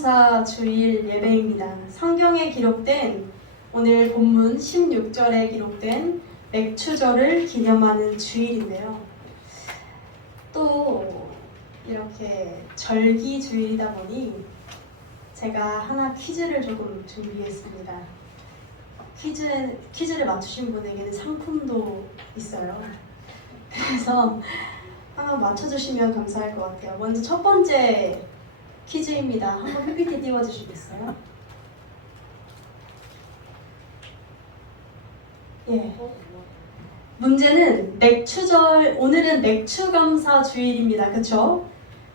맥추감사 주일 예배입니다. 성경에 기록된 오늘 본문 16절에 기록된 맥추절을 기념하는 주일인데요. 또 이렇게 절기 주일이다 보니 제가 하나 퀴즈를 조금 준비했습니다. 퀴즈를 맞추신 분에게는 상품도 있어요. 그래서 한번 맞춰주시면 감사할 것 같아요. 먼저 첫 번째 퀴즈입니다. 한번 PPT 띄워주시겠어요? 예. 문제는 맥추절, 오늘은 맥추감사 주일입니다. 그쵸?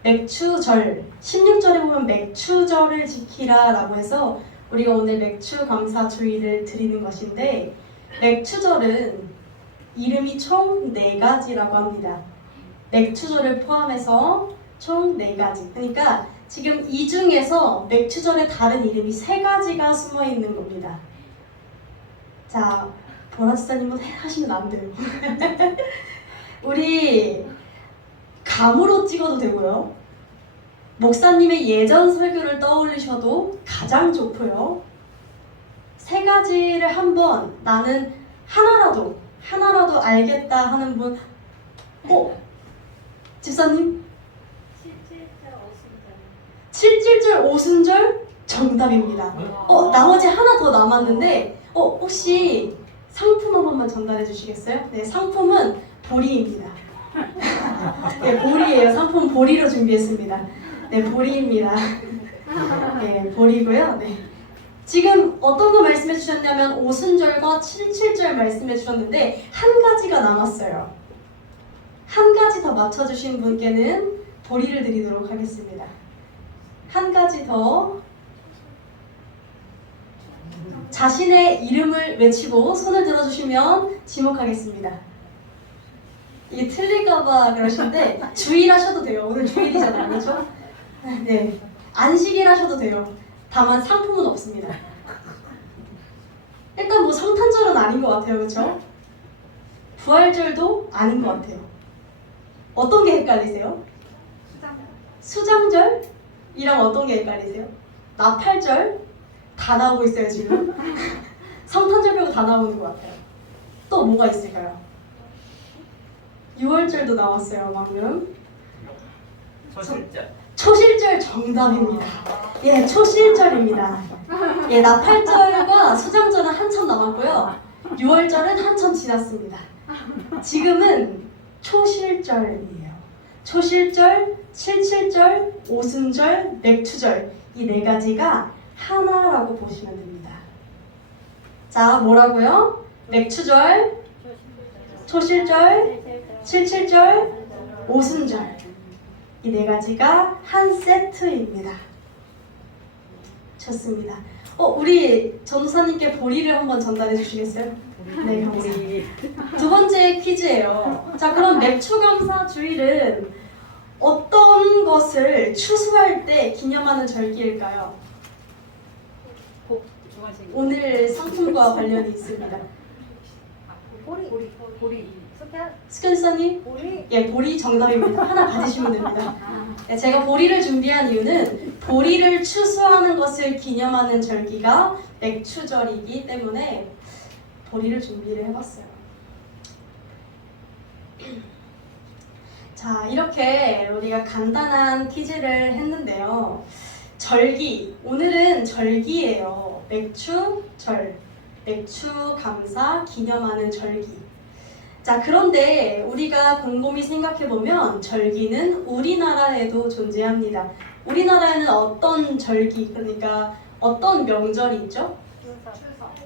맥추절, 16절에 보면 맥추절을 지키라 라고 해서 우리가 오늘 맥추감사 주일을 드리는 것인데, 맥추절은 이름이 총 4가지라고 합니다. 맥추절을 포함해서 총 4가지. 그러니까 지금 이 중에서 맥추절의 다른 이름이 3가지가 숨어 있는 겁니다. 자, 보라지사님은 하시면 안 돼요. 우리 감으로 찍어도 되고요. 목사님의 예전 설교를 떠올리셔도 가장 좋고요. 3가지를 한번 나는 하나라도 알겠다 하는 분, 집사님? 7.7절 오순절 정답입니다. 나머지 하나 더 남았는데 혹시 상품 한 번만 전달해 주시겠어요? 네, 상품은 보리입니다. 네, 보리예요. 상품 보리로 준비했습니다. 네, 보리입니다. 네, 보리고요. 네. 지금 어떤 거 말씀해 주셨냐면 오순절과 7.7절 말씀해 주셨는데 한 가지가 남았어요. 한 가지 더 맞춰주신 분께는 보리를 드리도록 하겠습니다. 한 가지 더. 자신의 이름을 외치고 손을 들어주시면 지목하겠습니다. 이게 틀릴까봐 그러신데 주일 하셔도 돼요. 오늘 주일이잖아요. 그렇죠? 네, 안식일 하셔도 돼요. 다만 상품은 없습니다. 약간 뭐 성탄절은 아닌 것 같아요. 그렇죠? 부활절도 아닌 것 같아요. 어떤 게 헷갈리세요? 수장절이랑 어떤 게 헷갈리세요? 나팔절? 다 나오고 있어요 지금. 성탄절 빼고 다 나오는 것 같아요. 또 뭐가 있을까요? 6월절도 나왔어요 방금. 초실절 정답입니다. 예, 초실절입니다. 예, 나팔절과 수장절은 한참 남았고요. 6월절은 한참 지났습니다. 지금은 초실절이에요. 초실절, 7.7절, 오순절, 맥추절, 이 4가지가 하나라고 보시면 됩니다. 자, 뭐라고요? 맥추절, 초실절, 7.7절, 오순절, 이 4가지가 한 세트입니다. 좋습니다. 우리 전도사님께 보리를 한번 전달해 주시겠어요? 네, 감사합니다. 두 번째 퀴즈예요. 자, 그럼 맥추감사 주일은 어떤 것을 추수할 때 기념하는 절기일까요? 오늘 상품과 관련이 있습니다. 보리. 스캔서님? 예, 보리 정답입니다. 하나 가지시면 됩니다. 네, 제가 보리를 준비한 이유는 보리를 추수하는 것을 기념하는 절기가 맥추절이기 때문에 보리를 준비를 해봤어요. 자, 이렇게 우리가 간단한 퀴즈를 했는데요. 절기, 오늘은 절기예요. 맥추절, 맥추감사 기념하는 절기. 자, 그런데 우리가 곰곰이 생각해보면 절기는 우리나라에도 존재합니다. 우리나라에는 어떤 절기, 그러니까 어떤 명절이 있죠?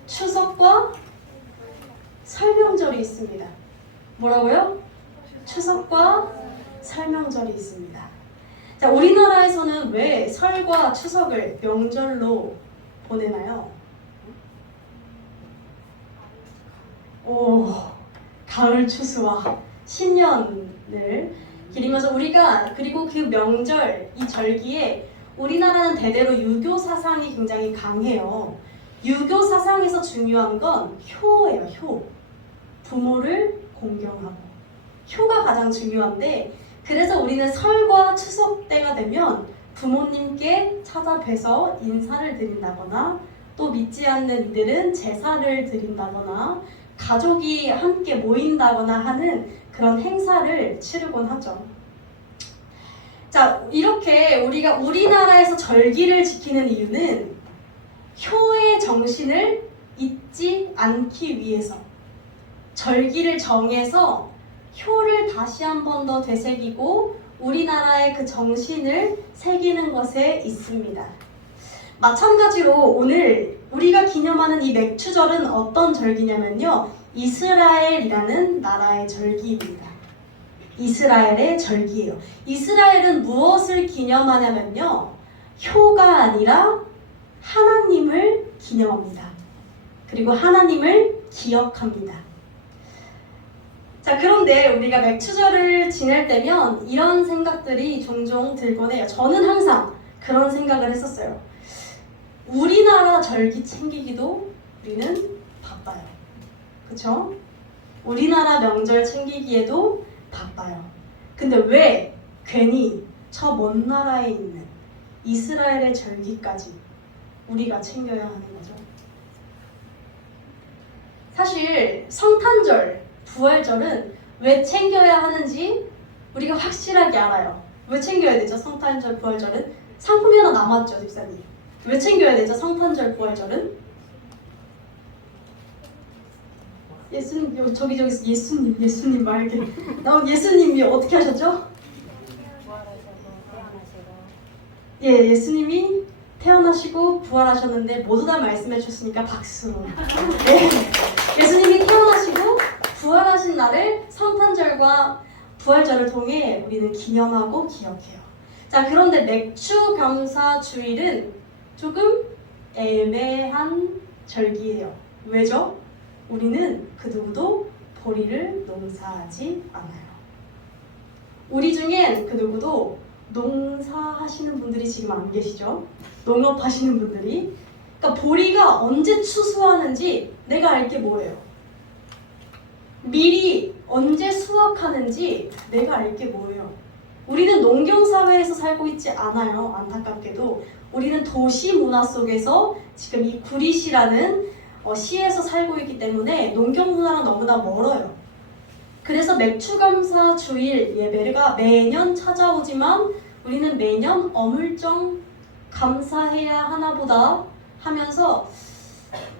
추석과 설명절이 있습니다. 뭐라고요? 추석과 설명절이 있습니다. 자, 우리나라에서는 왜 설과 추석을 명절로 보내나요? 가을 추수와 신년을 기리면서 우리가, 그리고 그 명절, 이 절기에 우리나라는 대대로 유교 사상이 굉장히 강해요. 유교 사상에서 중요한 건 효예요. 효. 부모를 공경하고 효가 가장 중요한데, 그래서 우리는 설과 추석 때가 되면 부모님께 찾아뵈서 인사를 드린다거나 또 믿지 않는 이들은 제사를 드린다거나 가족이 함께 모인다거나 하는 그런 행사를 치르곤 하죠. 자, 이렇게 우리가 우리나라에서 절기를 지키는 이유는 효의 정신을 잊지 않기 위해서 절기를 정해서 효를 다시 한 번 더 되새기고 우리나라의 그 정신을 새기는 것에 있습니다. 마찬가지로 오늘 우리가 기념하는 이 맥추절은 어떤 절기냐면요. 이스라엘이라는 나라의 절기입니다. 이스라엘의 절기예요. 이스라엘은 무엇을 기념하냐면요. 효가 아니라 하나님을 기념합니다. 그리고 하나님을 기억합니다. 자, 그런데 우리가 맥추절을 지낼 때면 이런 생각들이 종종 들곤 해요. 저는 항상 그런 생각을 했었어요. 우리나라 절기 챙기기도 우리는 바빠요. 그쵸? 우리나라 명절 챙기기에도 바빠요. 근데 왜 괜히 저 먼 나라에 있는 이스라엘의 절기까지 우리가 챙겨야 하는 거죠? 사실 성탄절, 부활절은 왜 챙겨야 하는지 우리가 확실하게 알아요. 왜 챙겨야 되죠? 성탄절, 부활절은? 상품이 하나 남았죠, 집사님. 왜 챙겨야 되죠? 성탄절, 부활절은? 예수님, 저기 예수님 막 이렇게 예수님이 어떻게 하셨죠? 예, 예수님이 태어나시고 부활하셨는데 모두 다 말씀해 주셨으니까 박수로. 네. 예수님이 태어나시고 부활하신 날을 성탄절과 부활절을 통해 우리는 기념하고 기억해요. 자, 그런데 맥추감사주일은 조금 애매한 절기예요. 왜죠? 우리는 그 누구도 보리를 농사하지 않아요. 우리 중엔 그 누구도 농사하시는 분들이 지금 안 계시죠? 농업하시는 분들이. 그러니까 보리가 언제 추수하는지 내가 알 게 뭐예요? 밀이 언제 수확하는지 내가 알 게 뭐예요? 우리는 농경사회에서 살고 있지 않아요. 안타깝게도. 우리는 도시 문화 속에서 지금 이 구리시라는 시에서 살고 있기 때문에 농경 문화랑 너무나 멀어요. 그래서 맥추감사 주일 예배가 매년 찾아오지만 우리는 매년 어물쩡 감사해야 하나보다 하면서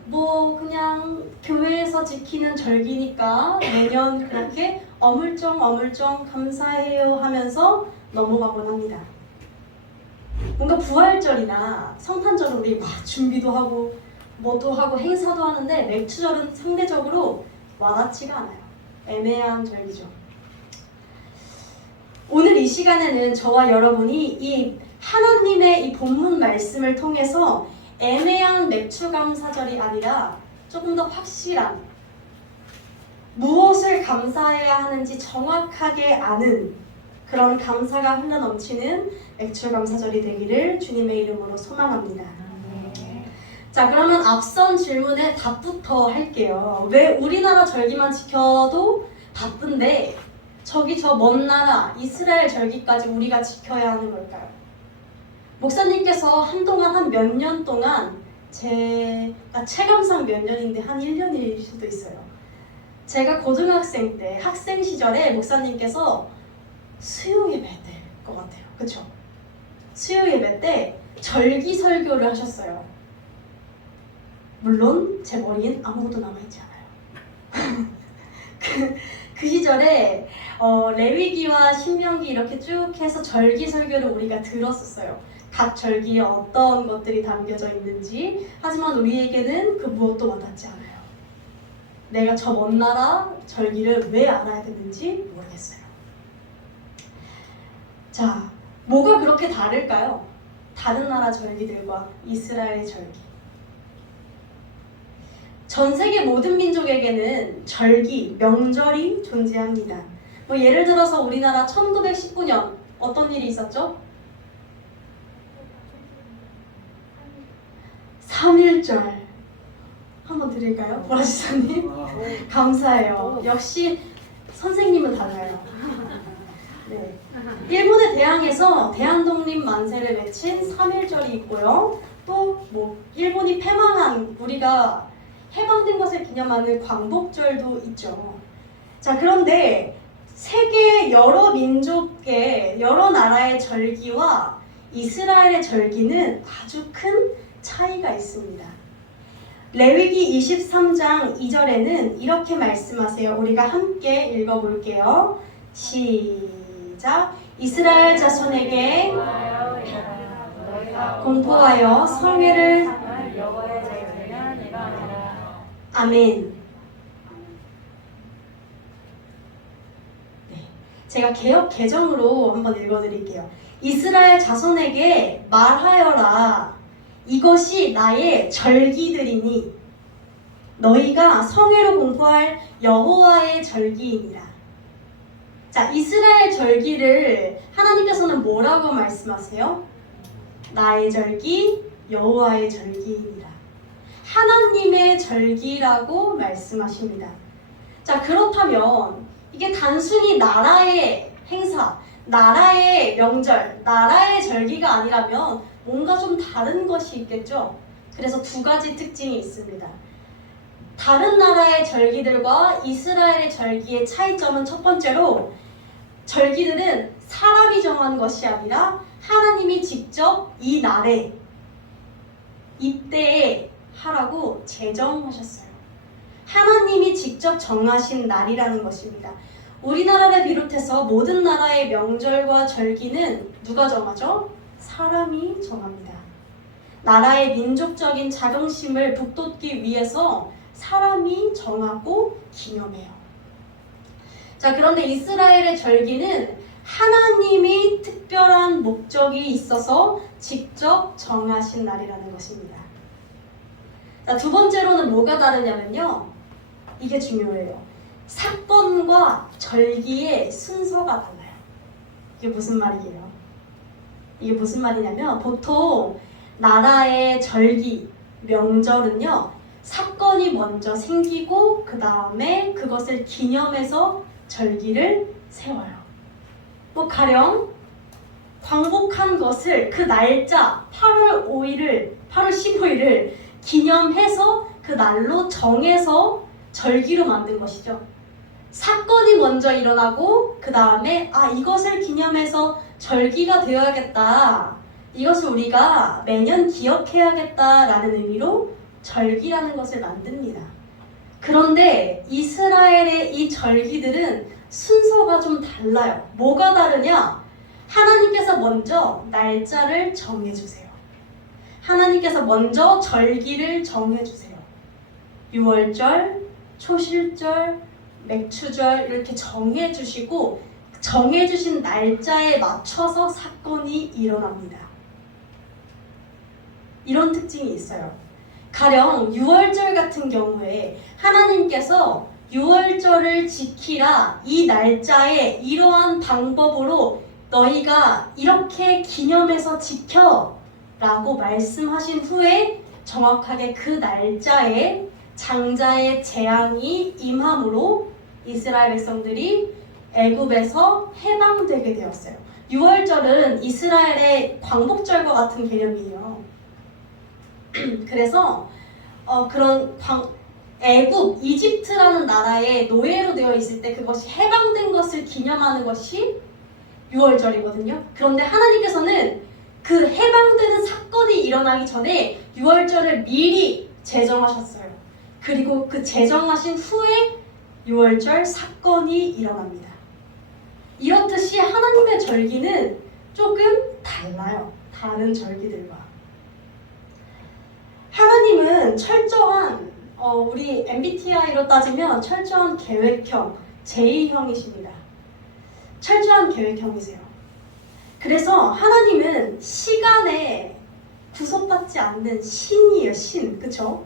뭐 그냥 교회에서 지키는 절기니까 매년 그렇게 어물쩡 감사해요 하면서 넘어가곤 합니다. 뭔가 부활절이나 성탄절은 우리 막 준비도 하고 뭐도 하고 행사도 하는데 맥추절은 상대적으로 와닿지가 않아요. 애매한 절기죠. 오늘 이 시간에는 저와 여러분이 이 하나님의 이 본문 말씀을 통해서 애매한 맥추감사절이 아니라 조금 더 확실한 무엇을 감사해야 하는지 정확하게 아는 그런 감사가 흘러넘치는 맥추감사절이 되기를 주님의 이름으로 소망합니다. 자, 그러면 앞선 질문에 답부터 할게요. 왜 우리나라 절기만 지켜도 바쁜데 저기 저 먼 나라 이스라엘 절기까지 우리가 지켜야 하는 걸까요? 목사님께서 한동안 한 몇 년 동안 제가 체감상 몇 년인데 한 1년일 수도 있어요. 제가 고등학생 때 학생 시절에 목사님께서 수요 예배 때 것 같아요. 그쵸? 수요 예배 때 절기 설교를 하셨어요. 물론 제 머리엔 아무것도 남아있지 않아요. 그 시절에 레위기와 신명기 이렇게 쭉 해서 절기 설교를 우리가 들었었어요. 각 절기에 어떤 것들이 담겨져 있는지. 하지만 우리에게는 그 무엇도 와닿지 않아요. 내가 저 먼 나라 절기를 왜 알아야 되는지 모르겠어요. 자, 뭐가 그렇게 다를까요? 다른 나라 절기들과 이스라엘의 절기. 전 세계 모든 민족에게는 절기, 명절이 존재합니다. 뭐 예를 들어서 우리나라 1919년 어떤 일이 있었죠? 3.1절 한번 드릴까요? 보라지사님? 감사해요. 역시 선생님은 달라요. 네. 일본에 대항해서 대한독립 만세를 외친 3.1절이 있고요. 또 뭐 일본이 패망한 우리가 해방된 것을 기념하는 광복절도 있죠. 자, 그런데 세계 여러 민족의 여러 나라의 절기와 이스라엘의 절기는 아주 큰 차이가 있습니다. 레위기 23장 2절에는 이렇게 말씀하세요. 우리가 함께 읽어볼게요. 시작. 이스라엘 자손에게 공포하여 성회를 아멘. 네, 제가 개역 개정으로 한번 읽어드릴게요. 이스라엘 자손에게 말하여라. 이것이 나의 절기들이니 너희가 성회로 공포할 여호와의 절기이니라. 자, 이스라엘 절기를 하나님께서는 뭐라고 말씀하세요? 나의 절기, 여호와의 절기이니라. 하나님의 절기라고 말씀하십니다. 자, 그렇다면 이게 단순히 나라의 행사, 나라의 명절, 나라의 절기가 아니라면 뭔가 좀 다른 것이 있겠죠? 그래서 두 가지 특징이 있습니다. 다른 나라의 절기들과 이스라엘의 절기의 차이점은 첫 번째로 절기들은 사람이 정한 것이 아니라 하나님이 직접 이 날에 이때에 하라고 제정하셨어요. 하나님이 직접 정하신 날이라는 것입니다. 우리나라를 비롯해서 모든 나라의 명절과 절기는 누가 정하죠? 사람이 정합니다. 나라의 민족적인 자긍심을 북돋기 위해서 사람이 정하고 기념해요. 자, 그런데 이스라엘의 절기는 하나님이 특별한 목적이 있어서 직접 정하신 날이라는 것입니다. 자, 두 번째로는 뭐가 다르냐면요. 이게 중요해요. 사건과 절기의 순서가 달라요. 이게 무슨 말이에요? 이게 무슨 말이냐면 보통 나라의 절기, 명절은요. 사건이 먼저 생기고 그 다음에 그것을 기념해서 절기를 세워요. 뭐 가령 광복한 것을 그 날짜 8월 15일을 기념해서 그 날로 정해서 절기로 만든 것이죠. 사건이 먼저 일어나고 그 다음에 이것을 기념해서 절기가 되어야겠다. 이것을 우리가 매년 기억해야겠다라는 의미로 절기라는 것을 만듭니다. 그런데 이스라엘의 이 절기들은 순서가 좀 달라요. 뭐가 다르냐? 하나님께서 먼저 날짜를 정해주세요. 하나님께서 먼저 절기를 정해주세요. 6월절, 초실절, 맥추절 이렇게 정해주시고 정해주신 날짜에 맞춰서 사건이 일어납니다. 이런 특징이 있어요. 가령 6월절 같은 경우에 하나님께서 6월절을 지키라, 이 날짜에 이러한 방법으로 너희가 이렇게 기념해서 지켜 라고 말씀하신 후에 정확하게 그 날짜에 장자의 재앙이 임함으로 이스라엘 백성들이 애굽에서 해방되게 되었어요. 6월절은 이스라엘의 광복절과 같은 개념이에요. 그래서 그런 애굽, 이집트라는 나라에 노예로 되어 있을 때 그것이 해방된 것을 기념하는 것이 6월절이거든요. 그런데 하나님께서는 그 해방되는 사건이 일어나기 전에 6월절을 미리 제정하셨어요. 그리고 그 제정하신 후에 6월절 사건이 일어납니다. 이렇듯이 하나님의 절기는 조금 달라요. 다른 절기들과. 하나님은 철저한 우리 MBTI로 따지면 철저한 계획형, 제2형이십니다. 철저한 계획형이세요. 그래서 하나님은 시간에 구속받지 않는 신이에요. 신, 그쵸?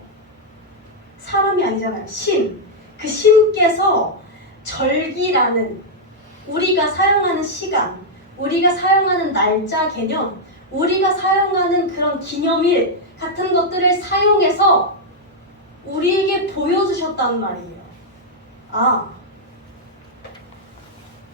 사람이 아니잖아요. 신. 그 신께서 절기라는 우리가 사용하는 시간, 우리가 사용하는 날짜 개념, 우리가 사용하는 그런 기념일 같은 것들을 사용해서 우리에게 보여주셨단 말이에요.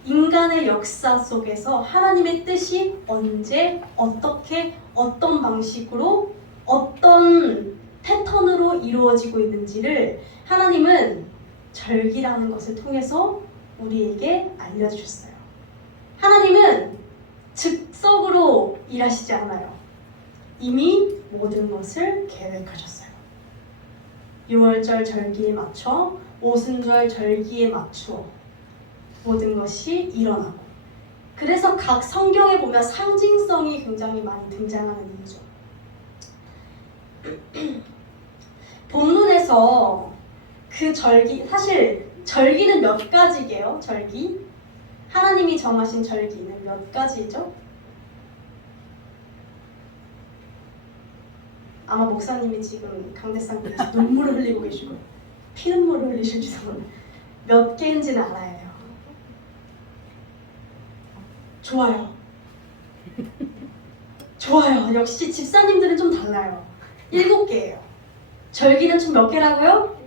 인간의 역사 속에서 하나님의 뜻이 언제, 어떻게, 어떤 방식으로, 어떤 패턴으로 이루어지고 있는지를 하나님은 절기라는 것을 통해서 우리에게 알려주셨어요. 하나님은 즉석으로 일하시지 않아요. 이미 모든 것을 계획하셨어요. 6월절 절기에 맞춰, 오순절 절기에 맞추어 모든 것이 일어나고, 그래서 각 성경에 보면 상징성이 굉장히 많이 등장하는 이유죠. 본문에서 그 절기, 사실 절기는 몇 가지게요? 절기? 하나님이 정하신 절기는 몇 가지죠? 아마 목사님이 지금 강대상에서 눈물을 흘리고 계시고 피눈물을 흘리실지도 몰라요. 몇 개인지는 알아야 해요. 좋아요. 좋아요. 역시 집사님들은 좀 달라요. 7개예요. 절기는 총 몇 개라고요?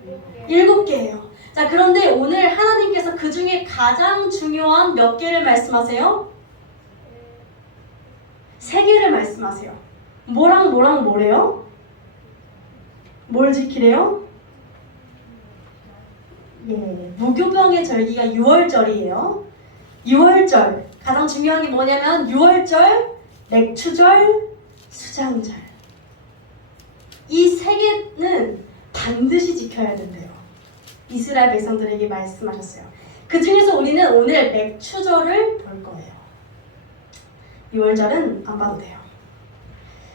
7개예요. 자, 그런데 오늘 하나님께서 그 중에 가장 중요한 몇 개를 말씀하세요? 3개를 말씀하세요. 뭐랑 뭐래요? 뭘 지키래요? 예, 무교병의 절기가 6월절이에요. 6월절 가장 중요한 게 뭐냐면 6월절, 맥추절, 수장절. 이 3개는 반드시 지켜야 된대요. 이스라엘 백성들에게 말씀하셨어요. 그 중에서 우리는 오늘 맥추절을 볼 거예요. 6월절은 안 봐도 돼요.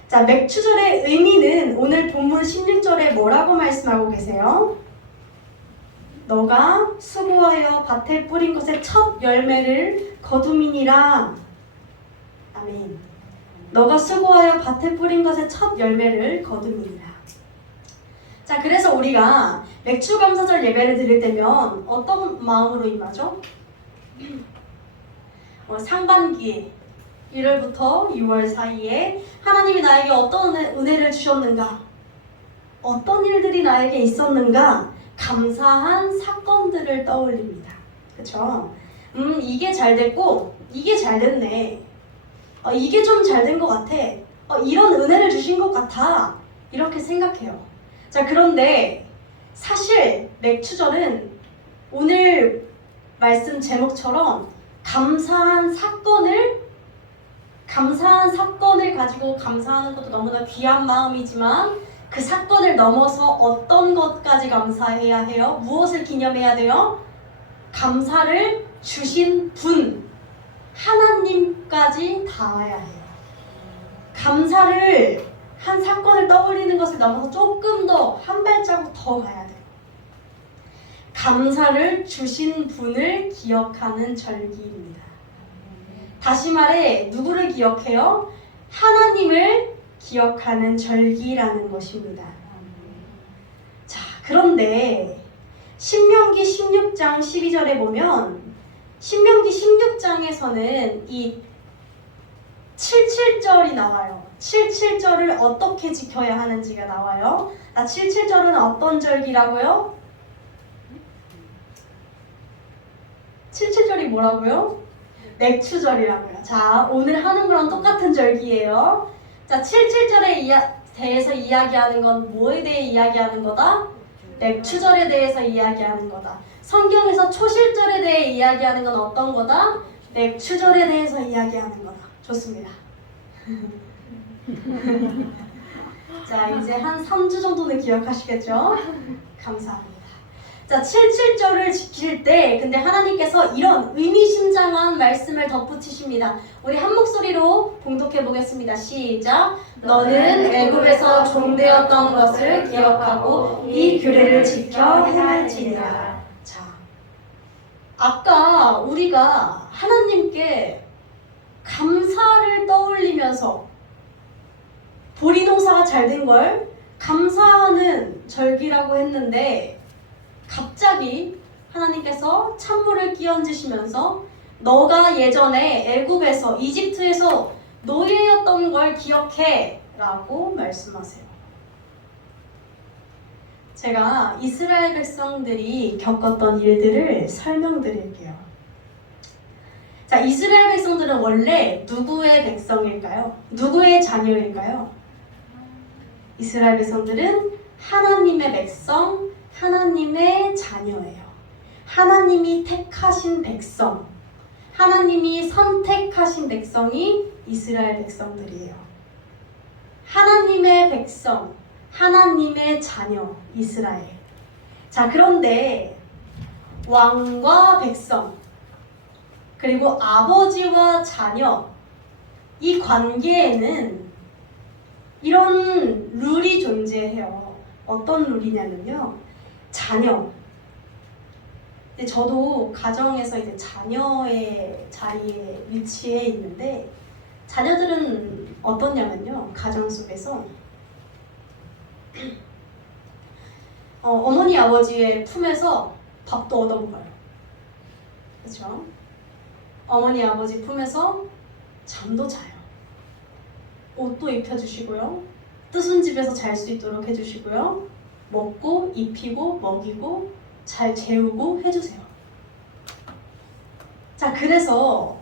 자, 맥추절의 의미는 오늘 본문 16절에 뭐라고 말씀하고 계세요? 너가 수고하여 밭에 뿌린 것의 첫 열매를 거두미니라. 아멘. 너가 수고하여 밭에 뿌린 것의 첫 열매를 거두미니라. 자, 그래서 우리가 맥추감사절 예배를 드릴 때면 어떤 마음으로 임하죠? 상반기에 1월부터 6월 사이에 하나님이 나에게 어떤 은혜를 주셨는가, 어떤 일들이 나에게 있었는가, 감사한 사건들을 떠올립니다. 그쵸? 이게 잘 됐고 이게 잘 됐네, 이게 좀 잘 된 것 같아, 이런 은혜를 주신 것 같아, 이렇게 생각해요. 자, 그런데 사실 맥추절은 오늘 말씀 제목처럼 감사한 사건을 가지고 감사하는 것도 너무나 귀한 마음이지만 그 사건을 넘어서 어떤 것까지 감사해야 해요? 무엇을 기념해야 돼요? 감사를 주신 분, 하나님까지 닿아야 해요. 감사를 한 사건을 떠올리는 것을 넘어서 조금 더 한 발자국 더 가야 돼요. 감사를 주신 분을 기억하는 절기입니다. 다시 말해 누구를 기억해요? 하나님을 기억하는 절기라는 것입니다. 자, 그런데 신명기 16장 12절에 보면 신명기 16장에서는 이 77절이 나와요. 77절을 어떻게 지켜야 하는지가 나와요. 77절은 어떤 절기라고요? 77절이 뭐라고요? 맥추절이라고요. 자, 오늘 하는 거랑 똑같은 절기예요. 자, 77절에 대해서 이야기하는 건 뭐에 대해 이야기하는 거다? 맥추절에 대해서 이야기하는 거다. 성경에서 초실절에 대해 이야기하는 건 어떤 거다? 맥추절에 대해서 이야기하는 거다. 좋습니다. 자, 이제 한 3주 정도는 기억하시겠죠? 감사합니다. 자, 77절을 지킬 때 근데 하나님께서 이런 의미심장한 말씀을 덧붙이십니다. 우리 한 목소리로 봉독해 보겠습니다. 시작. 너는 애굽에서 종되었던 것을 기억하고 이 규례를 지켜 행할지니라. 자, 아까 우리가 하나님께 감사를 떠올리면서 보리 농사가 잘 된 걸 감사하는 절기라고 했는데 갑자기 하나님께서 찬물을 끼얹으시면서 너가 예전에 애굽에서 이집트에서 노예였던 걸 기억해 라고 말씀하세요. 제가 이스라엘 백성들이 겪었던 일들을 설명드릴게요. 자, 이스라엘 백성들은 원래 누구의 백성일까요? 누구의 자녀일까요? 이스라엘 백성들은 하나님의 백성, 하나님의 자녀예요. 하나님이 택하신 백성, 하나님이 선택하신 백성이 이스라엘 백성들이에요. 하나님의 백성, 하나님의 자녀, 이스라엘. 자, 그런데 왕과 백성, 그리고 아버지와 자녀, 이 관계에는 이런 룰이 존재해요. 어떤 룰이냐면요. 자녀. 근데 저도 가정에서 이제 자녀의 자리에 위치해 있는데, 자녀들은 어떠냐면요. 가정 속에서 어머니 아버지의 품에서 밥도 얻어먹어요. 그렇죠? 어머니 아버지 품에서 잠도 자요. 옷도 입혀주시고요. 뜨순 집에서 잘 수 있도록 해주시고요. 먹고 입히고 먹이고 잘 재우고 해주세요. 자, 그래서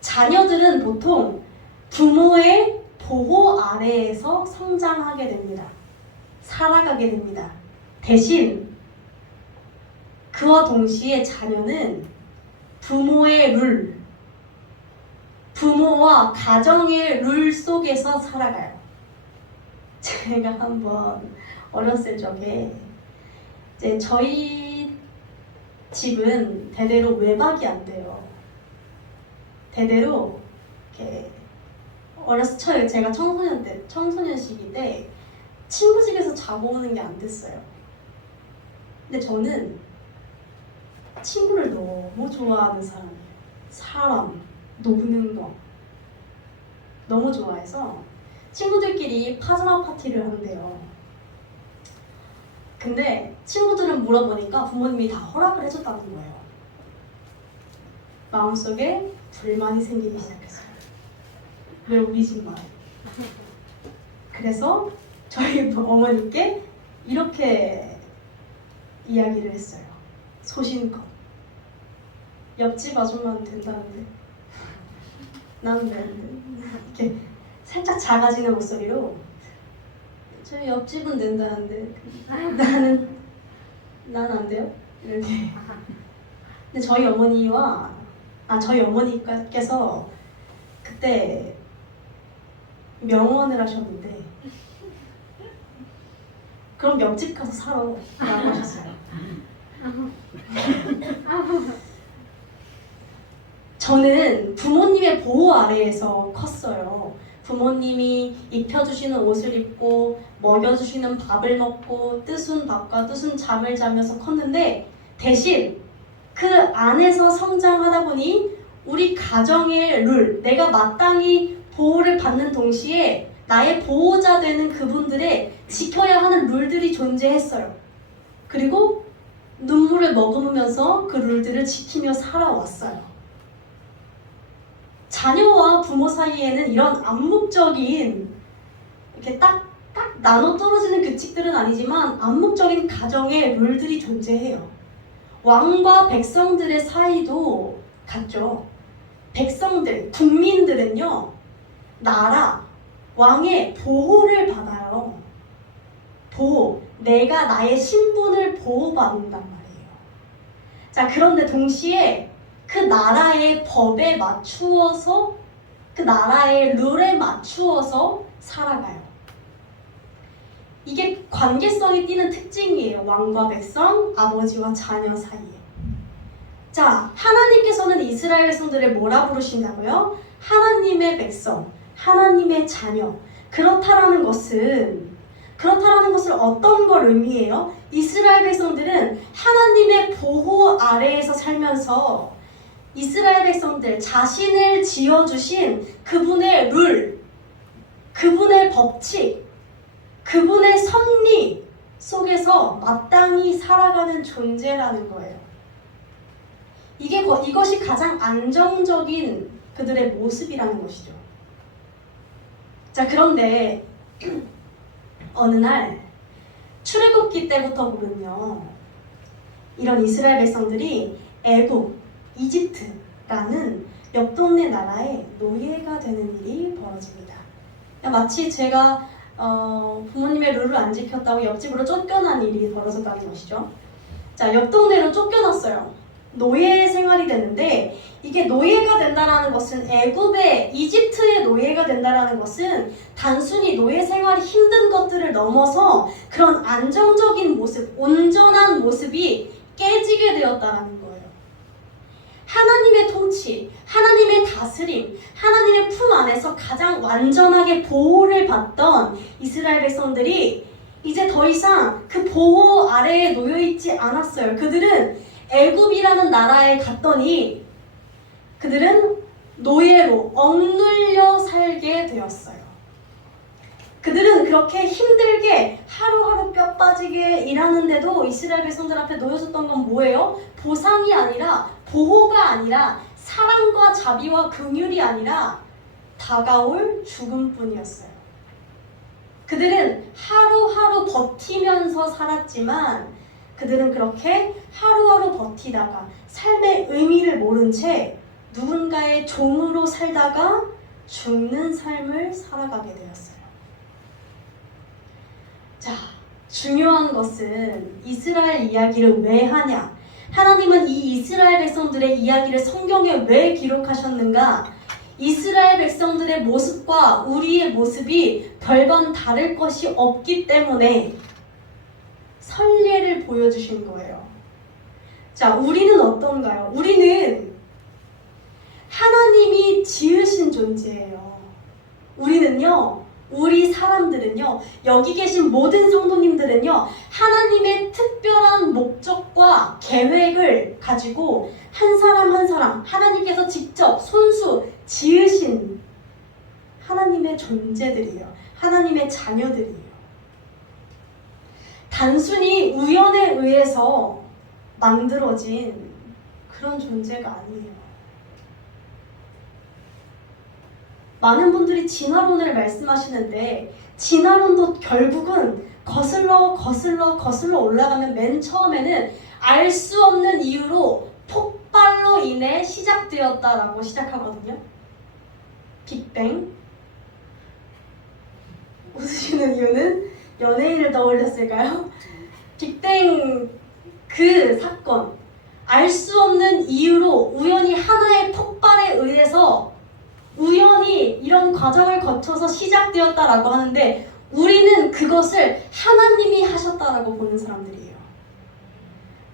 자녀들은 보통 부모의 보호 아래에서 성장하게 됩니다. 살아가게 됩니다. 대신 그와 동시에 자녀는 부모의 룰, 부모와 가정의 룰 속에서 살아가요. 제가 한번 어렸을 적에 이제 저희 집은 대대로 외박이 안 돼요. 대대로 이렇게 어렸을 때 제가 청소년 시기 때 친구 집에서 자고 오는 게 안 됐어요. 근데 저는 친구를 너무 좋아하는 사람이에요. 사람, 노는 거 너무 좋아해서 친구들끼리 파자마 파티를 한대요. 근데 친구들은 물어보니까 부모님이 다 허락을 해줬다는 거예요. 마음속에 불만이 생기기 시작했어요. 왜 우리 집만? 그래서 저희 어머니께 이렇게 이야기를 했어요. 소신껏. 옆집 아줌마는 된다는데 나는 되는데. 이렇게 살짝 작아지는 목소리로 저희 옆집은 된다는데 나는 안 돼요? 이렇게. 근데 저희 어머니께서 그때 명언을 하셨는데, 그럼 옆집 가서 살아 라고 하셨어요. 저는 부모님의 보호 아래에서 컸어요. 부모님이 입혀주시는 옷을 입고 먹여주시는 밥을 먹고 뜨순 밥과 뜨순 잠을 자면서 컸는데, 대신 그 안에서 성장하다 보니 우리 가정의 룰, 내가 마땅히 보호를 받는 동시에 나의 보호자 되는 그분들의 지켜야 하는 룰들이 존재했어요. 그리고 눈물을 머금으면서 그 룰들을 지키며 살아왔어요. 자녀와 부모 사이에는 이런 암묵적인, 이렇게 딱 나눠 떨어지는 규칙들은 아니지만 암묵적인 가정의 룰들이 존재해요. 왕과 백성들의 사이도 같죠. 백성들, 국민들은요, 나라, 왕의 보호를 받아요. 보호, 내가 나의 신분을 보호받는단 말이에요. 자, 그런데 동시에 그 나라의 법에 맞추어서, 그 나라의 룰에 맞추어서 살아가요. 이게 관계성이 띠는 특징이에요. 왕과 백성, 아버지와 자녀 사이에. 자, 하나님께서는 이스라엘 백성들을 뭐라 부르신다고요? 하나님의 백성, 하나님의 자녀. 그렇다라는 것은 어떤 걸 의미해요? 이스라엘 백성들은 하나님의 보호 아래에서 살면서 이스라엘 백성들 자신을 지어주신 그분의 룰, 그분의 법칙, 그분의 섭리 속에서 마땅히 살아가는 존재라는 거예요. 이것이 가장 안정적인 그들의 모습이라는 것이죠. 자, 그런데 어느 날 출애굽기 때부터 보면요, 이런 이스라엘 백성들이 애굽, 이집트라는 옆 동네 나라에 노예가 되는 일이 벌어집니다. 마치 제가 부모님의 룰을 안 지켰다고 옆집으로 쫓겨난 일이 벌어졌다는 것이죠. 자, 옆 동네로 쫓겨났어요. 노예 생활이 되는데, 이게 노예가 된다라는 것은, 이집트의 노예가 된다라는 것은 단순히 노예 생활이 힘든 것들을 넘어서 그런 안정적인 모습, 온전한 모습이 깨지게 되었다라는 거예요. 하나님의 통치, 하나님의 다스림, 하나님의 품 안에서 가장 완전하게 보호를 받던 이스라엘 백성들이 이제 더 이상 그 보호 아래에 놓여있지 않았어요. 그들은 애굽이라는 나라에 갔더니 그들은 노예로 억눌려 살게 되었어요. 그들은 그렇게 힘들게 하루하루 뼈 빠지게 일하는데도 이스라엘 백성들 앞에 놓여졌던 건 뭐예요? 보상이 아니라, 보호가 아니라, 사랑과 자비와 긍휼이 아니라 다가올 죽음뿐이었어요. 그들은 하루하루 버티면서 살았지만 그들은 그렇게 하루하루 버티다가 삶의 의미를 모른 채 누군가의 종으로 살다가 죽는 삶을 살아가게 되었어요. 자, 중요한 것은 이스라엘 이야기를 왜 하냐? 하나님은 이 이스라엘 백성들의 이야기를 성경에 왜 기록하셨는가? 이스라엘 백성들의 모습과 우리의 모습이 별반 다를 것이 없기 때문에 선례를 보여주신 거예요. 자, 우리는 어떤가요? 우리는 하나님이 지으신 존재예요. 우리 사람들은요, 여기 계신 모든 성도님들은요, 하나님의 특별한 목적과 계획을 가지고 한 사람 한 사람 하나님께서 직접 손수 지으신 하나님의 존재들이에요. 하나님의 자녀들이에요. 단순히 우연에 의해서 만들어진 그런 존재가 아니에요. 많은 분들이 진화론을 말씀하시는데, 진화론도 결국은 거슬러 올라가면 맨 처음에는 알 수 없는 이유로 폭발로 인해 시작되었다라고 시작하거든요. 빅뱅. 웃으시는 이유는 연예인을 떠올렸을까요? 빅뱅 그 사건, 알 수 없는 이유로 우연히 하나의 폭발에 의해서 우연히 이런 과정을 거쳐서 시작되었다라고 하는데, 우리는 그것을 하나님이 하셨다라고 보는 사람들이에요.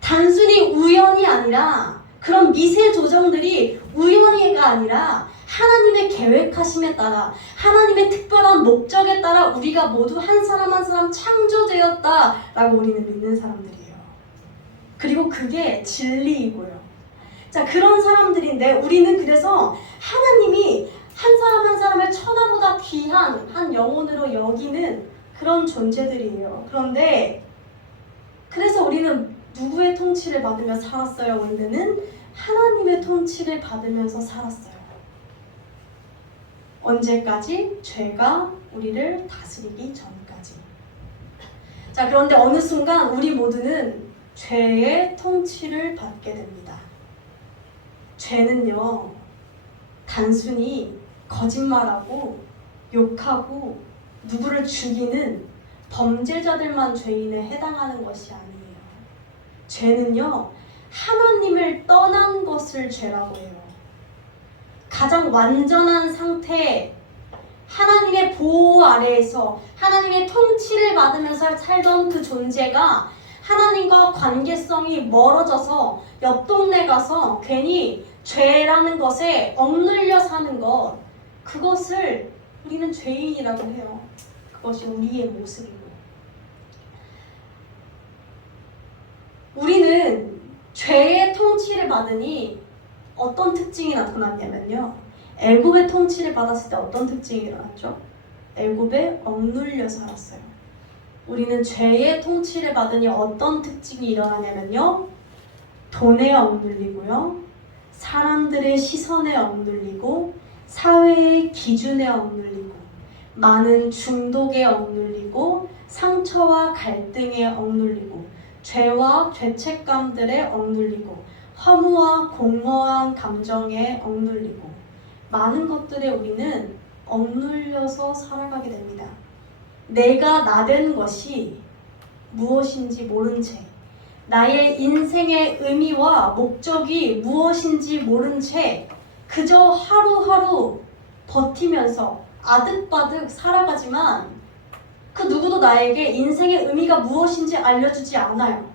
단순히 우연이 아니라, 그런 미세 조정들이 우연이가 아니라 하나님의 계획하심에 따라, 하나님의 특별한 목적에 따라 우리가 모두 한 사람 한 사람 창조되었다라고 우리는 믿는 사람들이에요. 그리고 그게 진리이고요. 자, 그런 사람들인데, 우리는 그래서 하나님이 한 사람 한 사람을 천하보다 귀한 한 영혼으로 여기는 그런 존재들이에요. 그런데 그래서 우리는 누구의 통치를 받으며 살았어요? 우리는 하나님의 통치를 받으면서 살았어요. 언제까지? 죄가 우리를 다스리기 전까지. 자, 그런데 어느 순간 우리 모두는 죄의 통치를 받게 됩니다. 죄는요, 단순히 거짓말하고 욕하고 누구를 죽이는 범죄자들만 죄인에 해당하는 것이 아니에요. 죄는요, 하나님을 떠난 것을 죄라고 해요. 가장 완전한 상태, 하나님의 보호 아래에서 하나님의 통치를 받으면서 살던 그 존재가 하나님과 관계성이 멀어져서 옆 동네 가서 괜히 죄라는 것에 억눌려 사는 것, 그것을 우리는 죄인이라고 해요. 그것이 우리의 모습이고, 우리는 죄의 통치를 받으니 어떤 특징이 나타났냐면요, 애굽의 통치를 받았을 때 어떤 특징이 일어났죠? 애굽에 억눌려 살았어요. 우리는 죄의 통치를 받으니 어떤 특징이 일어나냐면요, 돈에 억눌리고요, 사람들의 시선에 억눌리고, 사회의 기준에 억눌리고, 많은 중독에 억눌리고, 상처와 갈등에 억눌리고, 죄와 죄책감들에 억눌리고, 허무와 공허한 감정에 억눌리고 많은 것들에 우리는 억눌려서 살아가게 됩니다. 내가 나된 것이 무엇인지 모른 채, 나의 인생의 의미와 목적이 무엇인지 모른 채 그저 하루하루 버티면서 아득바득 살아가지만 그 누구도 나에게 인생의 의미가 무엇인지 알려주지 않아요.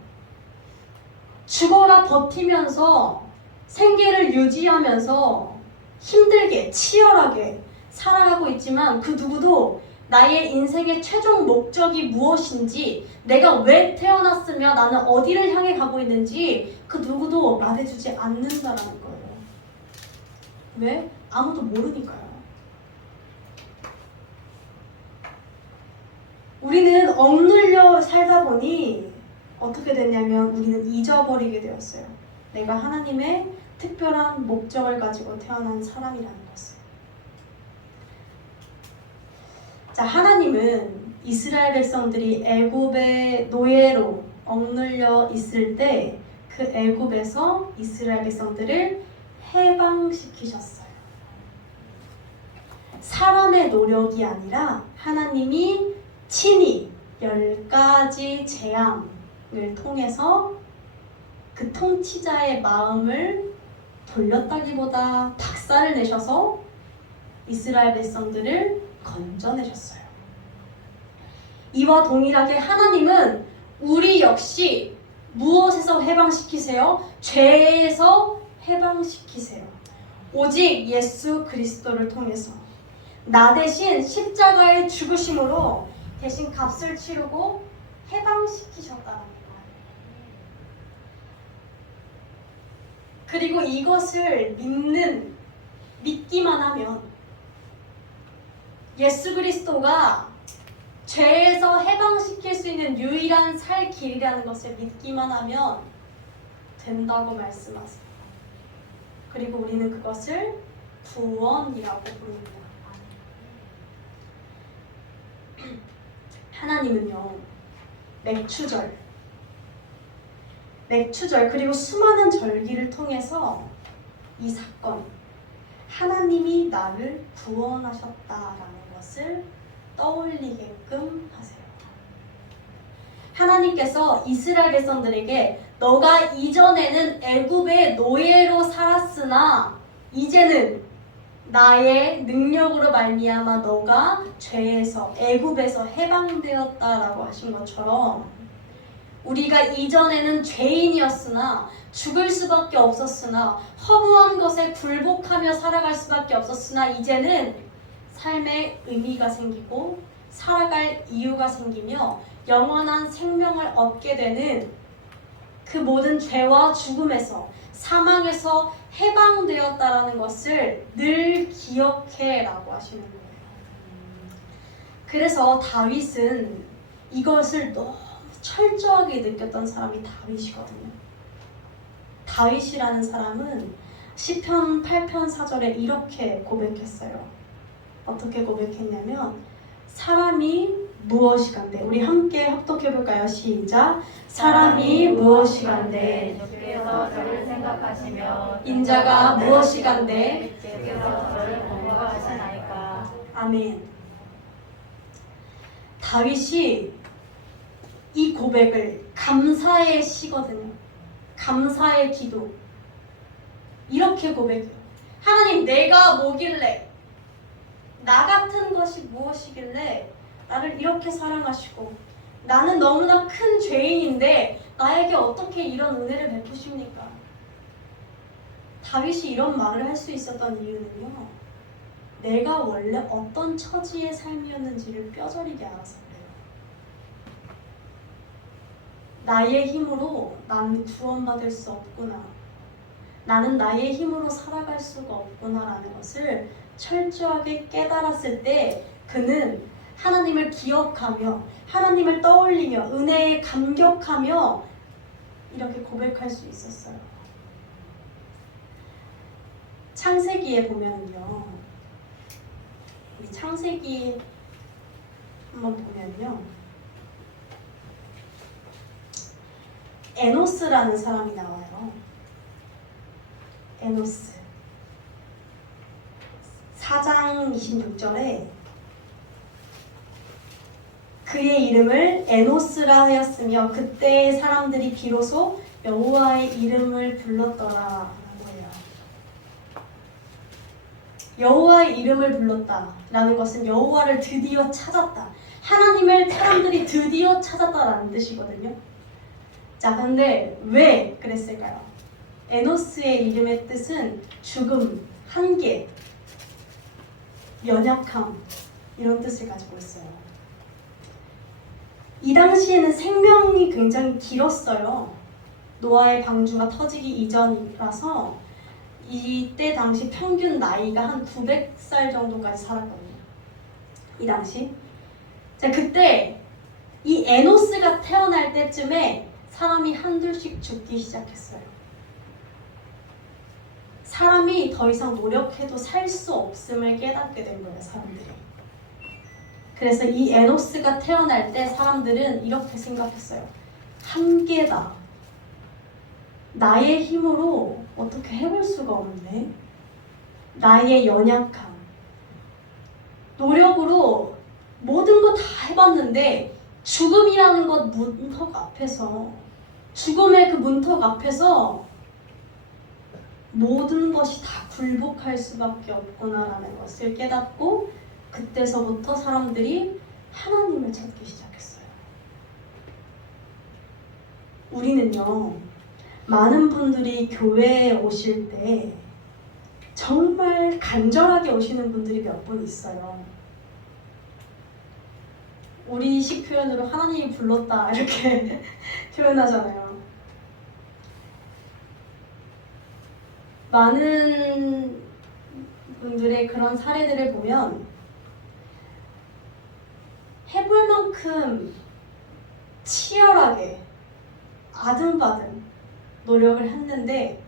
죽어라 버티면서 생계를 유지하면서 힘들게 치열하게 살아가고 있지만 그 누구도 나의 인생의 최종 목적이 무엇인지, 내가 왜 태어났으며 나는 어디를 향해 가고 있는지 그 누구도 말해주지 않는다라는 거예요. 왜? 아무도 모르니까요. 우리는 억눌려 살다 보니 어떻게 됐냐면 우리는 잊어버리게 되었어요. 내가 하나님의 특별한 목적을 가지고 태어난 사람이라는 것을. 자, 하나님은 이스라엘 백성들이 애굽의 노예로 억눌려 있을 때 그 애굽에서 이스라엘 백성들을 해방시키셨어요. 사람의 노력이 아니라 하나님이 친히 10가지 재앙을 통해서 그 통치자의 마음을 돌렸다기보다 박살을 내셔서 이스라엘 백성들을 건져내셨어요. 이와 동일하게 하나님은 우리 역시 무엇에서 해방시키세요? 죄에서 해방시키세요. 오직 예수 그리스도를 통해서 나 대신 십자가의 죽으심으로 대신 값을 치르고 해방시키셨다는 거예요. 그리고 이것을 믿기만 하면 예수 그리스도가 죄에서 해방시킬 수 있는 유일한 살 길이라는 것을 믿기만 하면 된다고 말씀하세요. 그리고 우리는 그것을 구원이라고 부릅니다. 하나님은요, 맥추절 그리고 수많은 절기를 통해서 이 사건, 하나님이 나를 구원하셨다라는 것을 떠올리게끔 하세요. 하나님께서 이스라엘 백성들에게 너가 이전에는 애굽의 노예로 살았으나 이제는 나의 능력으로 말미암아 너가 죄에서 애굽에서 해방되었다라고 하신 것처럼 우리가 이전에는 죄인이었으나 죽을 수밖에 없었으나 허무한 것에 굴복하며 살아갈 수밖에 없었으나 이제는 삶에 의미가 생기고 살아갈 이유가 생기며 영원한 생명을 얻게 되는 그 모든 죄와 죽음에서 사망에서 해방되었다라는 것을 늘 기억해라고 하시는 거예요. 그래서 다윗은 이것을 너무 철저하게 느꼈던 사람이 다윗이거든요. 다윗이라는 사람은 시편 8편 4절에 이렇게 고백했어요. 어떻게 고백했냐면 사람이 무엇이간데, 우리 함께 합독해볼까요? 시작. 사람이 무엇이간데 주께서 저를 생각하시며 인자가 무엇이간데 주께서 저를 공부하시나이까. 아멘. 다윗이 이 고백을 감사의 시거든요. 감사의 기도. 이렇게 고백해요. 하나님, 내가 뭐길래, 나 같은 것이 무엇이길래 나를 이렇게 사랑하시고 나는 너무나 큰 죄인인데 나에게 어떻게 이런 은혜를 베푸십니까? 다윗이 이런 말을 할 수 있었던 이유는요, 내가 원래 어떤 처지의 삶이었는지를 뼈저리게 알아서 그래요. 나의 힘으로 나는 구원받을 수 없구나, 나는 나의 힘으로 살아갈 수가 없구나라는 것을 철저하게 깨달았을 때 그는 하나님을 기억하며 하나님을 떠올리며 은혜에 감격하며 이렇게 고백할 수 있었어요. 창세기에 보면요, 이 창세기 한번 보면요, 에노스라는 사람이 나와요. 에노스. 4장 26절에 그의 이름을 에노스라 하였으며 그때의 사람들이 비로소 여호와의 이름을 불렀더라라고 해요. 여호와의 이름을 불렀다라는 것은 여호와를 드디어 찾았다. 하나님을 사람들이 드디어 찾았다라는 뜻이거든요. 자, 근데 왜 그랬을까요? 에노스의 이름의 뜻은 죽음, 한계, 연약함 이런 뜻을 가지고 있어요. 이 당시에는 생명이 굉장히 길었어요. 노아의 방주가 터지기 이전이라서 이때 당시 평균 나이가 한 900살 정도까지 살았거든요. 이 당시. 자, 그때 이 에노스가 태어날 때쯤에 사람이 한둘씩 죽기 시작했어요. 사람이 더 이상 노력해도 살 수 없음을 깨닫게 된 거예요, 사람들이. 그래서 이 에노스가 태어날 때 사람들은 이렇게 생각했어요. 한계다. 나의 힘으로 어떻게 해볼 수가 없네. 나의 연약함. 노력으로 모든 거 다 해봤는데 죽음이라는 것 문턱 앞에서, 죽음의 그 문턱 앞에서 모든 것이 다 굴복할 수밖에 없구나라는 것을 깨닫고 그때서부터 사람들이 하나님을 찾기 시작했어요. 우리는요, 많은 분들이 교회에 오실 때 정말 간절하게 오시는 분들이 몇 분 있어요. 우리식 표현으로 하나님이 불렀다 이렇게 표현하잖아요. 많은 분들의 그런 사례들을 보면 해볼 만큼 치열하게 아등바등 노력을 했는데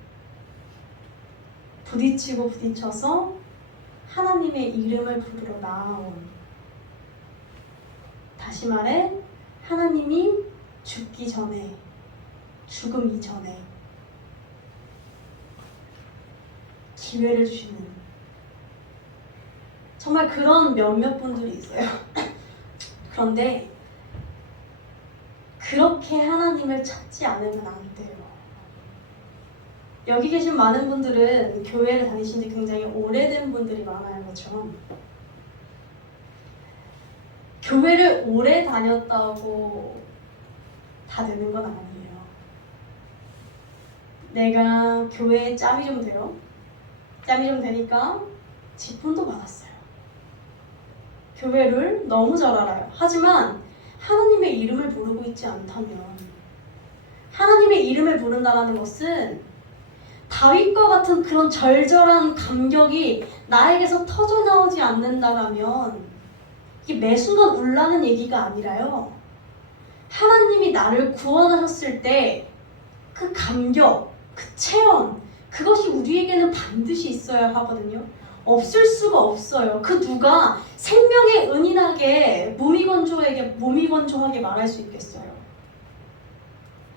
부딪히고 부딪혀서 하나님의 이름을 부르러 나아온, 다시 말해 하나님이 죽기 전에, 죽음 이전에 기회를 주시는 정말 그런 몇몇 분들이 있어요. 그런데 그렇게 하나님을 찾지 않으면 안 돼요. 여기 계신 많은 분들은 교회를 다니신 지 굉장히 오래된 분들이 많아요. 그렇죠? 교회를 오래 다녔다고 다 되는 건 아니에요. 내가 교회에 짬이 좀 돼요. 짬이 좀 되니까 직분도 받았어요. 교회를 너무 잘 알아요. 하지만 하나님의 이름을 부르고 있지 않다면, 하나님의 이름을 부른다는 것은 다윗과 같은 그런 절절한 감격이 나에게서 터져나오지 않는다면 이게 매 순간 울라는 얘기가 아니라요. 하나님이 나를 구원하셨을 때 그 감격, 그 체험, 그것이 우리에게는 반드시 있어야 하거든요. 없을 수가 없어요. 그 누가 생명의 은인에게 몸이 건조하게 말할 수 있겠어요?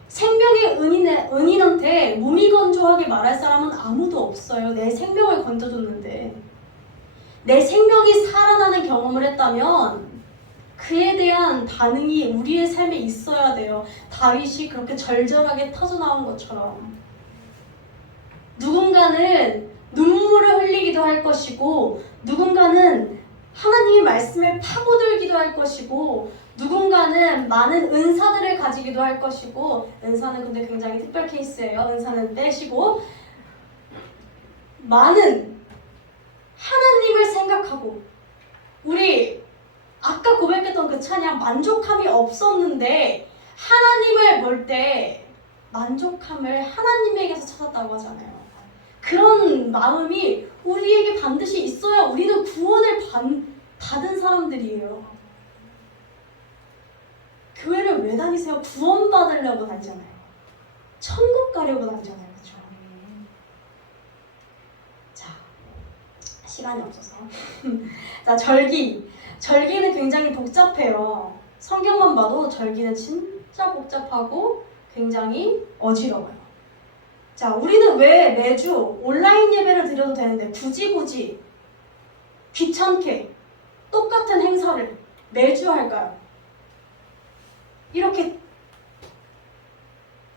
생명의 은인한테 몸이 건조하게 말할 사람은 아무도 없어요. 내 생명을 건져줬는데. 내 생명이 살아나는 경험을 했다면 그에 대한 반응이 우리의 삶에 있어야 돼요. 다윗이 그렇게 절절하게 터져나온 것처럼. 누군가는 눈물을 흘리기도 할 것이고, 누군가는 하나님의 말씀을 파고들기도 할 것이고, 누군가는 많은 은사들을 가지기도 할 것이고, 은사는 근데 굉장히 특별 케이스예요. 은사는 떼시고, 많은 하나님을 생각하고, 우리 아까 고백했던 그 찬양 만족함이 없었는데 하나님을 볼 때 만족함을 하나님에게서 찾았다고 하잖아요. 그런 마음이 우리에게 반드시 있어야 우리는 구원을 받은 사람들이에요. 교회를 왜 다니세요? 구원 받으려고 다니잖아요. 천국 가려고 다니잖아요. 그렇죠? 자, 시간이 없어서 자, 절기는 굉장히 복잡해요. 성경만 봐도 절기는 진짜 복잡하고 굉장히 어지러워요. 자, 우리는 왜 매주 온라인 예배를 드려도 되는데 굳이 귀찮게 똑같은 행사를 매주 할까요? 이렇게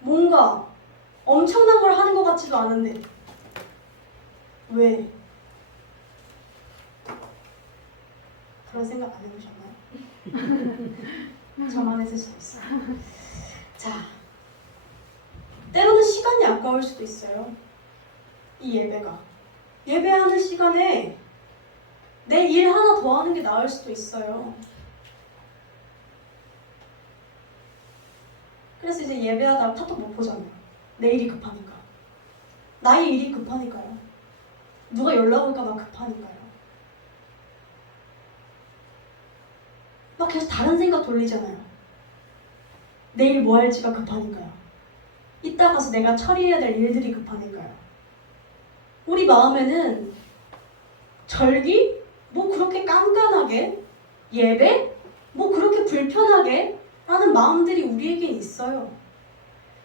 뭔가 엄청난 걸 하는 것 같지도 않은데 왜? 그런 생각 안 해보셨나요? 저만 했을 수도 있어요. 자, 때로는 시간이 아까울 수도 있어요. 이 예배가. 예배하는 시간에 내 일 하나 더 하는 게 나을 수도 있어요. 그래서 이제 예배하다가 카톡 못 보잖아요. 내 일이 급하니까. 나의 일이 급하니까요. 누가 연락 올까봐 급하니까요. 막 계속 다른 생각 돌리잖아요. 내일 뭐 할지가 급하니까요. 이따 가서 내가 처리해야 될 일들이 급하니까요. 우리 마음에는 절기? 뭐 그렇게 깐깐하게? 예배? 뭐 그렇게 불편하게? 라는 마음들이 우리에겐 있어요.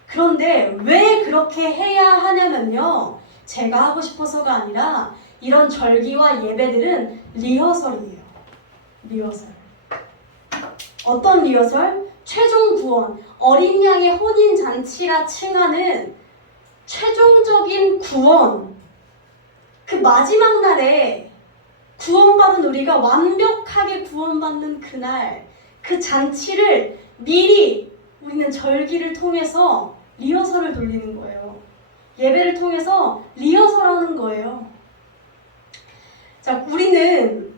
그런데 왜 그렇게 해야 하냐면요. 제가 하고 싶어서가 아니라 이런 절기와 예배들은 리허설이에요. 리허설. 어떤 리허설? 최종 구원, 어린 양의 혼인 잔치라 칭하는 최종적인 구원. 그 마지막 날에 구원받은 우리가 완벽하게 구원받는 그날, 그 잔치를 미리 우리는 절기를 통해서 리허설을 돌리는 거예요. 예배를 통해서 리허설하는 거예요. 자, 우리는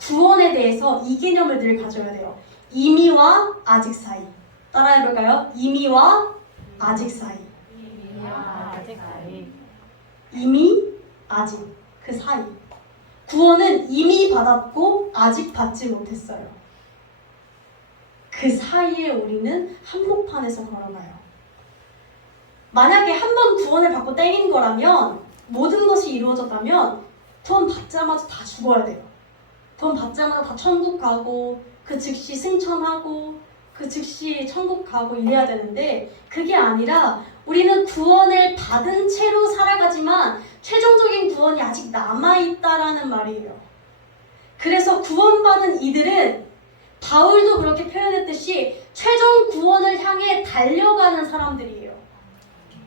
구원에 대해서 이 개념을 늘 가져야 돼요. 이미와 아직 사이. 따라해볼까요? 이미와 아직 사이. 아직 사이. 이미, 아직. 그 사이. 구원은 이미 받았고 아직 받지 못했어요. 그 사이에 우리는 한복판에서 걸어가요. 만약에 한 번 구원을 받고 땡인 거라면, 모든 것이 이루어졌다면 돈 받자마자 다 죽어야 돼요. 돈 받자마자 다 천국 가고 그 즉시 승천하고 그 즉시 천국 가고 이래야 되는데, 그게 아니라 우리는 구원을 받은 채로 살아가지만 최종적인 구원이 아직 남아있다라는 말이에요. 그래서 구원받은 이들은 바울도 그렇게 표현했듯이 최종 구원을 향해 달려가는 사람들이에요.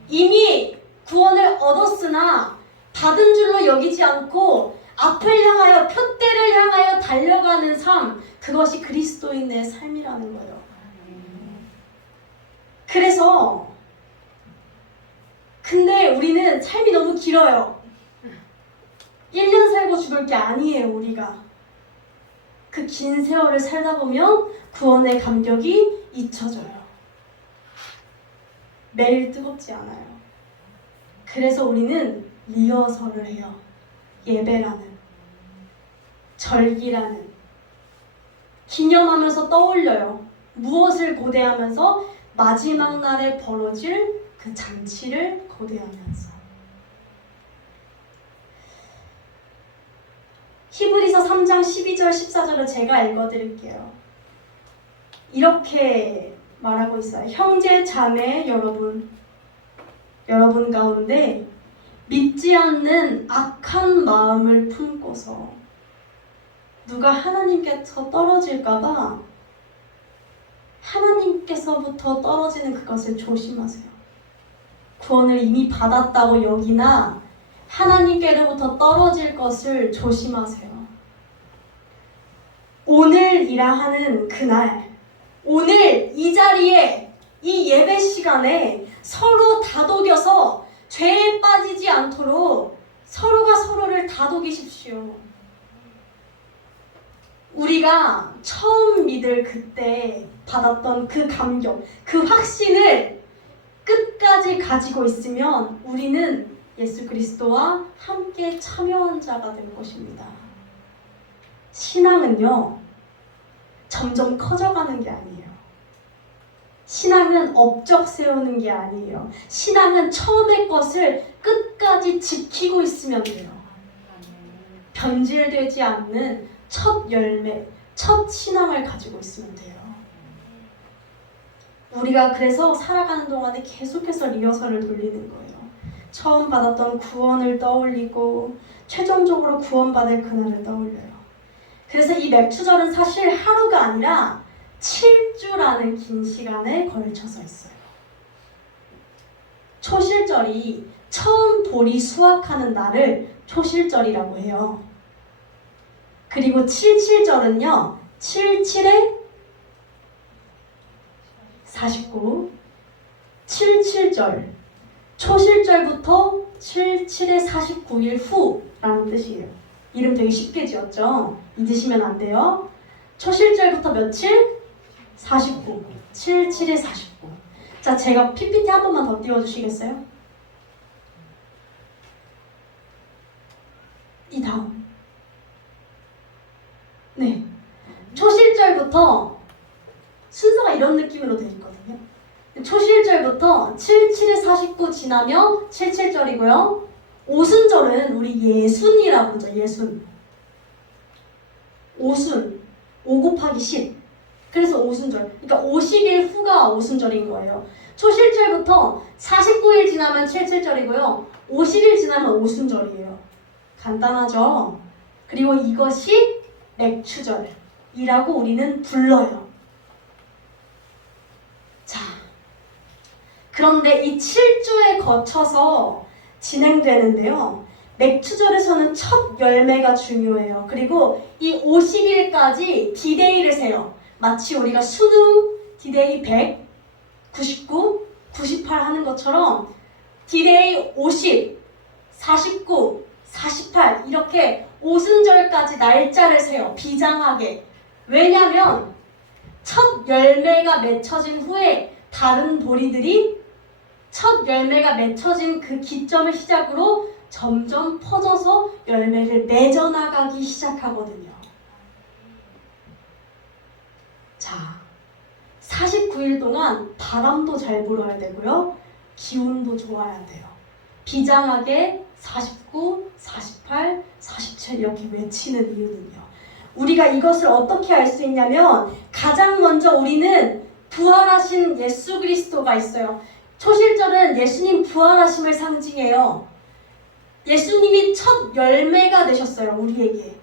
이미 구원을 얻었으나 받은 줄로 여기지 않고 앞을 향하여, 표대를 향하여 달려가는 삶, 그것이 그리스도인의 삶이라는 거예요. 그래서 근데 우리는 삶이 너무 길어요. 1년 살고 죽을 게 아니에요, 우리가. 그 긴 세월을 살다 보면 구원의 감격이 잊혀져요. 매일 뜨겁지 않아요. 그래서 우리는 리허설을 해요. 예배라는, 절기라는, 기념하면서 떠올려요. 무엇을 고대하면서? 마지막 날에 벌어질 그 잔치를 고대하면서. 히브리서 3장 12절 14절을 제가 읽어드릴게요. 이렇게 말하고 있어요. 형제 자매 여러분 가운데 믿지 않는 악한 마음을 품고서 누가 하나님께서 떨어질까봐 하나님께서부터 떨어지는 그것을 조심하세요. 구원을 이미 받았다고 여기나 하나님께로부터 떨어질 것을 조심하세요. 오늘이라 하는 그날, 오늘 이 자리에, 이 예배 시간에 서로 다독여서 죄에 빠지지 않도록 서로가 서로를 다독이십시오. 우리가 처음 믿을 그때 받았던 그 감격, 그 확신을 끝까지 가지고 있으면 우리는 예수 그리스도와 함께 참여한 자가 될 것입니다. 신앙은요, 점점 커져가는 게 아니에요. 신앙은 업적 세우는 게 아니에요. 신앙은 처음의 것을 끝까지 지키고 있으면 돼요. 변질되지 않는 첫 열매, 첫 신앙을 가지고 있으면 돼요. 우리가 그래서 살아가는 동안에 계속해서 리허설을 돌리는 거예요. 처음 받았던 구원을 떠올리고 최종적으로 구원받을 그날을 떠올려요. 그래서 이 맥추절은 사실 하루가 아니라 7주라는 긴 시간에 걸쳐서 있어요. 초실절이 처음 보리 수확하는 날을 초실절이라고 해요. 그리고 77절은요. 77에 49, 77절, 초실절부터 77에 49일 후라는 뜻이에요. 이름 되게 쉽게 지었죠? 잊으시면 안 돼요. 초실절부터 며칠? 49, 77에 49. 자, 제가 PPT 한 번만 더 띄워주시겠어요? 이 다음. 네. 초실절부터 순서가 이런 느낌으로 되어 있거든요. 초실절부터 77에 49 지나면 77절이고요. 오순절은 우리 예순이라고 하죠. 예순. 오순. 5 곱하기 10. 그래서 오순절. 그러니까 50일 후가 오순절인 거예요. 초실절부터 49일 지나면 77절이고요. 50일 지나면 오순절이에요. 간단하죠? 그리고 이것이 맥추절이라고 우리는 불러요. 자, 그런데 이 7주에 거쳐서 진행되는데요. 맥추절에서는 첫 열매가 중요해요. 그리고 이 50일까지 디데이를 세요. 마치 우리가 수능 디데이 100, 99, 98 하는 것처럼 디데이 50, 49, 48 이렇게 오순절까지 날짜를 세요. 비장하게. 왜냐면 첫 열매가 맺혀진 후에 다른 보리들이 첫 열매가 맺혀진 그 기점을 시작으로 점점 퍼져서 열매를 맺어나가기 시작하거든요. 자, 49일 동안 바람도 잘 불어야 되고요. 기운도 좋아야 돼요. 비장하게 49, 48, 47 이렇게 외치는 이유는요. 우리가 이것을 어떻게 알 수 있냐면 가장 먼저 우리는 부활하신 예수 그리스도가 있어요. 초실절은 예수님 부활하심을 상징해요. 예수님이 첫 열매가 되셨어요. 우리에게.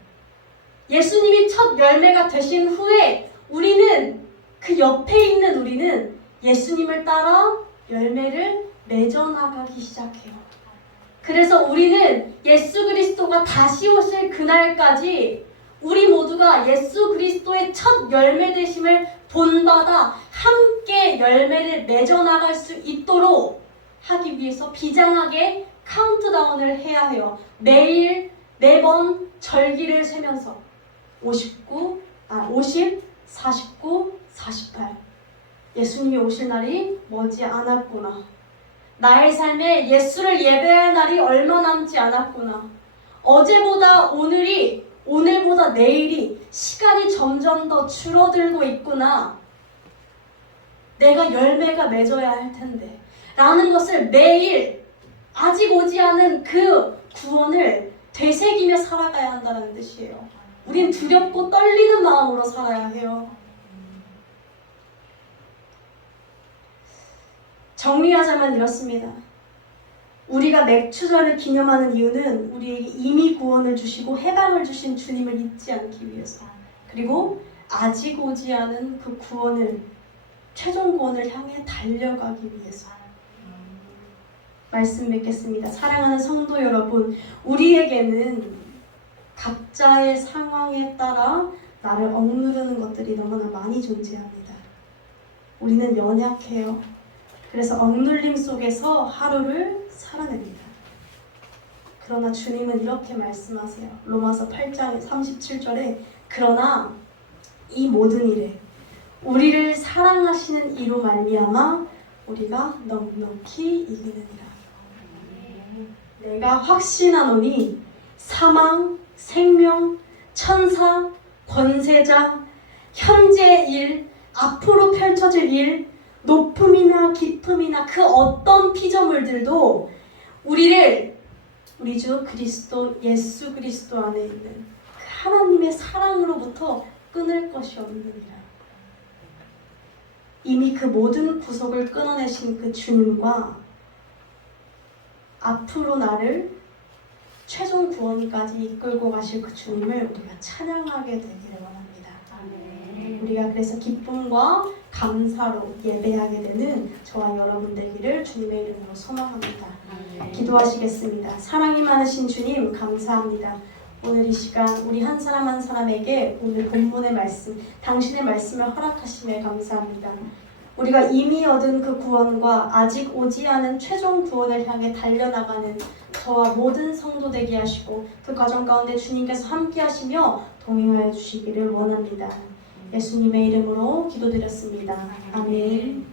예수님이 첫 열매가 되신 후에 우리는 그 옆에 있는 우리는 예수님을 따라 열매를 맺어나가기 시작해요. 그래서 우리는 예수 그리스도가 다시 오실 그날까지 우리 모두가 예수 그리스도의 첫 열매 되심을 본받아 함께 열매를 맺어나갈 수 있도록 하기 위해서 비장하게 카운트다운을 해야 해요. 매번 절기를 세면서 50, 49, 48 예수님이 오실 날이 머지 않았구나. 나의 삶에 예수를 예배할 날이 얼마 남지 않았구나. 어제보다 오늘보다 내일이 시간이 점점 더 줄어들고 있구나. 내가 열매가 맺어야 할 텐데 라는 것을 매일 아직 오지 않은 그 구원을 되새기며 살아가야 한다는 뜻이에요. 우린 두렵고 떨리는 마음으로 살아야 해요. 정리하자면 이렇습니다. 우리가 맥추절을 기념하는 이유는 우리에게 이미 구원을 주시고 해방을 주신 주님을 잊지 않기 위해서, 그리고 아직 오지 않은 그 구원을, 최종 구원을 향해 달려가기 위해서. 말씀 맺겠습니다. 사랑하는 성도 여러분, 우리에게는 각자의 상황에 따라 나를 억누르는 것들이 너무나 많이 존재합니다. 우리는 연약해요. 그래서 억눌림 속에서 하루를 살아냅니다. 그러나 주님은 이렇게 말씀하세요. 로마서 8장 37절에 그러나 이 모든 일에 우리를 사랑하시는 이로 말미암아 우리가 넉넉히 이기느니라. 내가 확신하노니 사망, 생명, 천사, 권세자, 현재의 일, 앞으로 펼쳐질 일, 높음이나 깊음이나 그 어떤 피조물들도 우리를 우리 주 그리스도 예수 그리스도 안에 있는 그 하나님의 사랑으로부터 끊을 것이 없느니라. 이미 그 모든 구속을 끊어내신 그 주님과 앞으로 나를 최종 구원까지 이끌고 가실 그 주님을 우리가 찬양하게 되기를 원합니다. 우리가 그래서 기쁨과 감사로 예배하게 되는 저와 여러분 되기를 주님의 이름으로 소망합니다. 기도하시겠습니다. 사랑이 많으신 주님 감사합니다. 오늘 이 시간 우리 한 사람 한 사람에게 오늘 본문의 말씀, 당신의 말씀을 허락하심에 감사합니다. 우리가 이미 얻은 그 구원과 아직 오지 않은 최종 구원을 향해 달려나가는 저와 모든 성도 되게 하시고 그 과정 가운데 주님께서 함께 하시며 동행하여 주시기를 원합니다. 예수님의 이름으로 기도드렸습니다. 아멘.